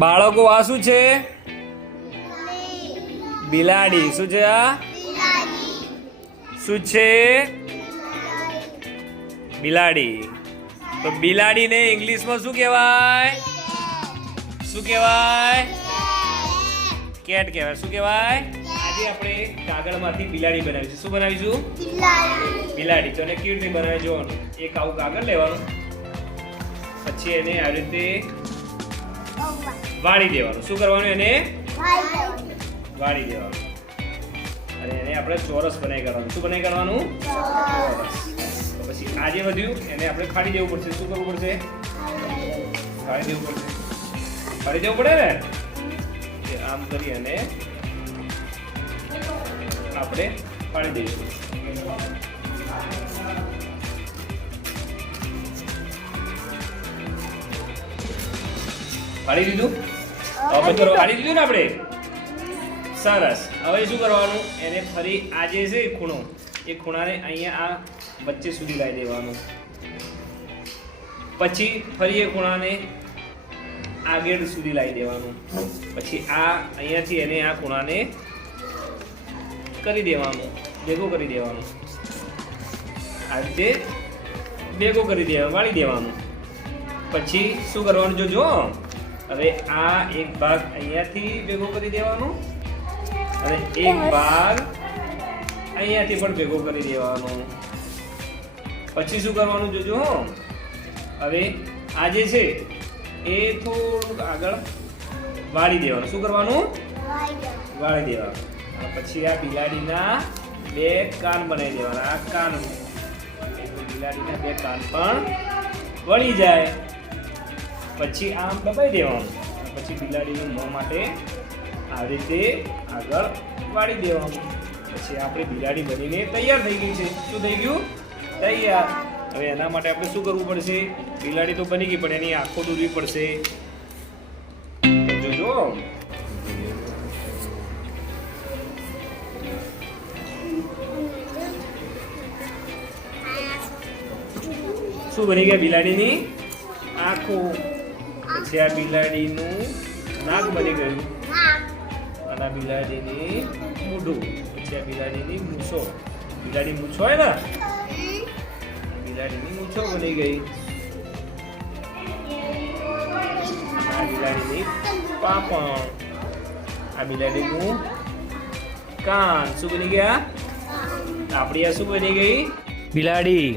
બાળકો આ શું છે? બિલાડી. શું છે આ? શું છે? બિલાડી. તો બિલાડીને ઇંગ્લિશમાં શું કહેવાય? શું કહેવાય? કેટ કહેવાય. શું કહેવાય? આજે આપણે કાગળમાંથી બિલાડી બનાવીશું. શું બનાવીશું? બિલાડી. તો એને કેવી રીતે બનાવી જોવાનું? એક આવું કાગળ લેવાનું, પછી એને આવી રીતે વાળી દેવાનું. શું કરવાનું? એને વાળી દેવાનું અને એને આપણે ચોરસ બનાવી કાઢવાનું. શું બનાવી કાઢવાનું? ચોરસ. પછી આ જે વધ્યું એને આપણે ખાડી દેવું પડશે. શું કરવું પડશે? ખાડી દેવું પડશે. ખાડી દેવું પડે ને? આમ કરી અને આપણે પાડી દઈશું. પાડી દીધું? હવે કરો. પાડી દીધું ને આપણે? સરસ. હવે શું કરવાનું? એને ફરી આ જે છે ખૂણો, એ ખૂણાને અહીંયા આ વચ્ચે સુધી લાવી દેવાનું. પછી ફરી એ ખૂણાને આગળ સુધી લાવી દેવાનું. પછી આ અહીંયાથી એને આ ખૂણાને કરી દેવાનું, ભેગો કરી દેવાનું. આ રીતે ભેગો કરી દેવાનું, વાળી દેવાનું. પછી શું કરવાનું? જોજો, હવે આ એક ભાગ અહીંયાથી ભેગો કરી દેવાનો અને એક ભાગ અહીંયાથી પણ ભેગો કરી દેવાનો. પછી શું કરવાનું? જોજો, હવે આ જે છે એ થોડુંક આગળ વાળી દેવાનું. શું કરવાનું? વાળી દેવાનું. પછી આ બિલાડીના બે કાન બનાવી દેવાના. આ કાન, બિલાડીના બે કાન પણ વળી જાય. પછી આમ દબાઈ દેવાનું. પછી બિલાડીનું મોં માટે આવી રીતે આગળ વાળી દેવાનું. પછી આપણી બિલાડી બનીને તૈયાર થઈ ગઈ છે. શું થઈ ગયું? તૈયાર. હવે એના માટે આપણે શું કરવું પડશે? બિલાડી તો બની ગઈ, પણ એની આંખો દોરવી પડશે. જોજો, શું બની ગયા? બિલાડીની આંખો. પછી આ બિલાડીનું નાક બની ગયું અને આ બિલાડીની મોઢું. પછી આ બિલાડીની મૂછો. બિલાડી મૂછો હોય ને, બિલાડીની મૂછો બની ગઈ. આ બિલાડીની પાંપણ. આ બિલાડીનું કાન. શું બની ગયા? આપણી આ શું બની ગઈ? બિલાડી.